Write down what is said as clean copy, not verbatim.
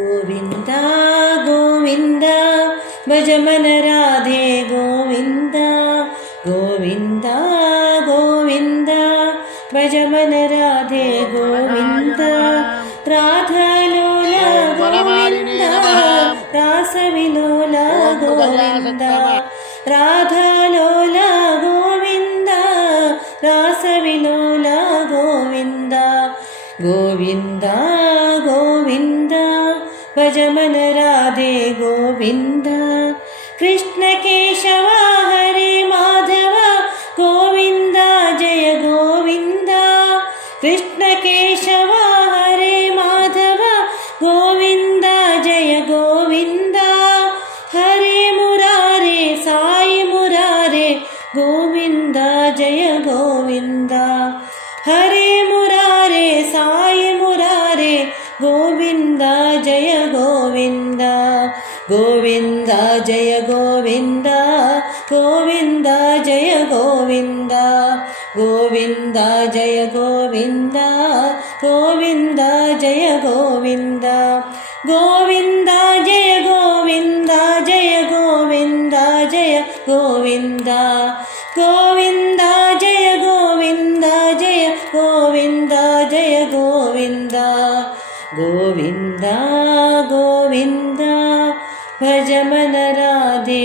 ಗೋವಿಂದ ಗೋವಿಂದ ಭಜ ಮನ ರಾಧೆ ಗೋವಿಂದ ಗೋವಿಂದ ಗೋವಿಂದ ಭಜ ಮನ ರಾಧೆ ಗೋವಿಂದ ರಾಧಾಲೋಲ ಗೋವಿಂದ ರಾಸವಿಲೋಲ ಗೋವಿಂದ ರಾಧಾಲೋಲ ಗೋವಿಂದ ರಾಸವಿಲೋಲ ಗೋವಿಂದ ಗೋವಿಂದ ಗೋವಿಂದ ಭಜ ಮನ ರಾಧೆ ಗೋವಿಂದ ಕೃಷ್ಣ ಕೇಶವ ಹರೇ ಮಾಧವ ಗೋವಿಂದ ಜಯ ಗೋವಿಂದ ಕೃಷ್ಣ ಕೇಶವ ಹರೇ ಮಾಧವ ಗೋವಿಂದ ಜಯ ಗೋವಿಂದ ಹರೇ ಮುರಾರೇ ಸಾಯಿ ಮುರಾರೇ ಗೋವಿಂದ ಜಯ ಗೋವಿಂದ ಹರೇ ಮುರಾರೇ ಸಾಯಿ ಮುರಾರೇ ಗೋವಿಂದ ಜಯ ಗೋವಿಂದ ಗೋವಿಂದ ಜಯ ಗೋವಿಂದ ಗೋವಿಂದ ಜಯ ಗೋವಿಂದ ಗೋವಿಂದ ಜಯ ಗೋವಿಂದ ಗೋವಿಂದ ಜಯ ಗೋವಿಂದ ಗೋವಿಂದ ಜಯ ಗೋವಿಂದ ಜಯ ಗೋವಿಂದ ಜಯ ಗೋವಿಂದ ಗೋವಿಂದ ಜಯ ಗೋವಿಂದ ಜಯ ಗೋವಿಂದ ಜಯ ಗೋವಿಂದ ಗೋವಿಂದ ಗೋವಿಂದ ಭಜ ಮನ ರಾಧೆ